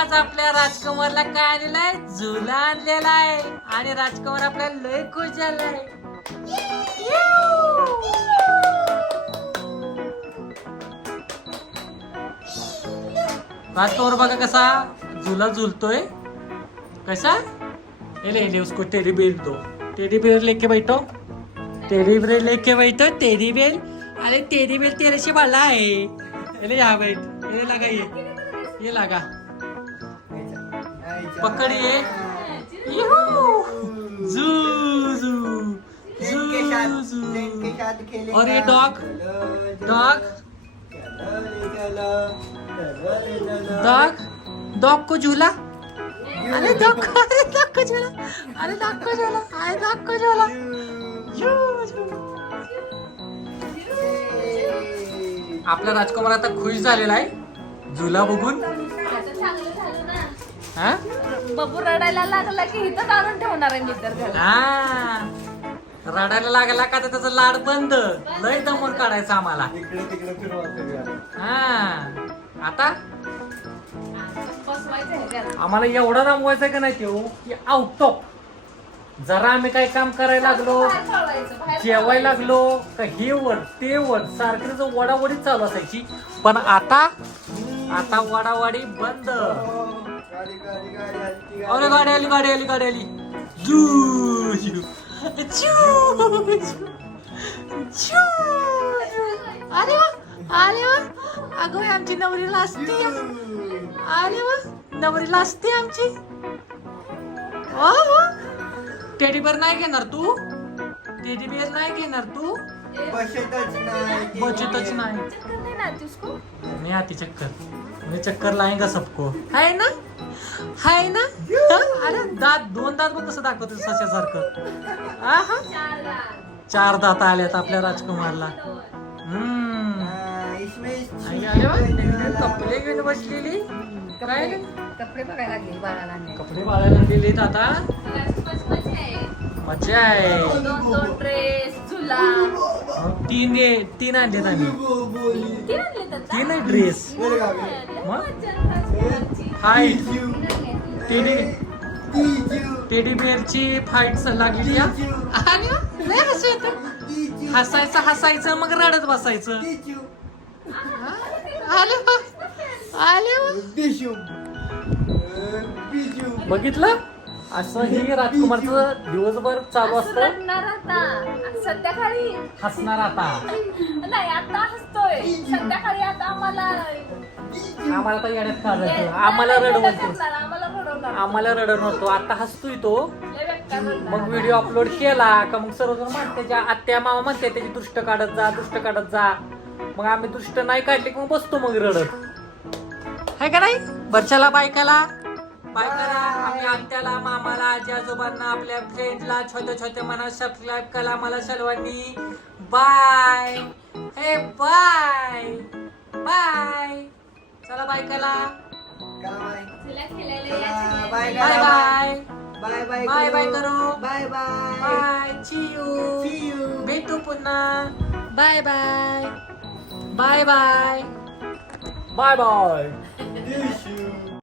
आज आपल्या राजकुमारला काय आलेला आहे झुला आणलेला आहे. आणि राजकुमार आपल्याला लय खुश झालाय. राजकुमार बघा कसा झुला झुलतोय. कसा? ये ले ले उसको टेडी बेर दो टेडी बेर लेके बैठो. टेडी बेर लेके बैठो टेडी बेर अरे टेडी बेर तेरे से बड़ा है ये ले यहाँ बैठ. ये लगा ये. ये लगा. पकड़. ये यहू! जू. जू जिनके साथ जू. जू जिनके साथ खेलेगा. और ये डॉग. चलो डॉग. डॉग को झूला. अरे डॉग को अरे डॉग को झूला. अरे डॉग को झूला. अरे डॉग को झूला. आपला राजकुमार आता खुश झालेला आहे. झुला बघून. हा? बबू रडायला लागला की इथं आणून ठेवणार आहे मी तर हा. रडायला लागला का तर त्याचा लाड बंद. लय दमून काढायचा आम्हाला. इकडे तिकडे फिरवा सगळ्या हा. आता? बसवायचं आहे त्याला आम्हाला एवढा दमवायचा का नाही तो की आउट ऑफ जरा आम्ही काय काम करायला लागलो बाहेर पळवायचं, बाहेर जेवायला लागलो का हे वर ते वर सारखं वडावडी चालू असायची. पण आता आता वडावाडी बंद. अरे गाडी आली गाडी आली गाडी आली. जू जू. जू अरे वा अरे वा. अगं आमची नवरीला असते अरे वा. नवरीला असते आमची. वा वा. टेडी बेअर नाही घेणार तू. टेडी बेअर नाही घेणार तू. बसतच नाही बचतच नाही चक्कर नाही ना आती उसको? नहीं आती चक्कर मैं चक्कर लाएगा सबको है ना है ना हा? अरे दात दोन दात बघ कसं दाखवतो सशासारखं आहा. चार दात. चार दात आल्यात आपल्या राजकुमारला हम्म हा, इसमें आई आले वा, नेमके कपडे घेऊन बसलेली काय रे? कपडे बघायला लागले बाळाला. कपडे बाळायला गेलेत आता मजा आहे. मजा आहे दोन दोन ड्रेस मग तीन तीन आणलेत आम्ही. तीन आणले तर? तीन ड्रेस मग? हाय. टेडी टेडी बेअरची फाईट लागली या आणि लय हसू येतं. जीव, हसायचं हसायचं मग रडत बसायचं. आले वा. आले. बघितलं? असं ही राजकुमारचं दिवसभर चालू असं असतं? रडणार आता. संध्याकाळी. हसणार आता? नाही आता हसतोय. संध्याकाळी आता आम्हाला आम्हाला तर येण्यात काढायचं आम्हाला रडवतो करणार, आम्हाला रडवणार. आम्हाला रडवणार तो आता हसतोय तो. लय. मग व्हिडिओ अपलोड केला का मग सर्वजण म्हणते त्याच्या आत्या मामा म्हणते त्याची दृष्ट काढत जा दृष्ट काढत जा. मग आम्ही दृष्ट नाही काढली की मग बसतो मग रडत. है का नाही? बच्चाला बायकाला. बाय आम्ही आत्याला मामाला आजी आजोबांना आपल्या फ्रेंडला छोट्या छोट्या मना सबस्क्राईब करा मला सर्वांनी बाय हे बाय बाय चला बाय करा काय bye? Bye. Bye bye bye bye bye bye करू. Bye bye bye see you See you. भेटू पुन्हा. Bye bye bye bye bye bye.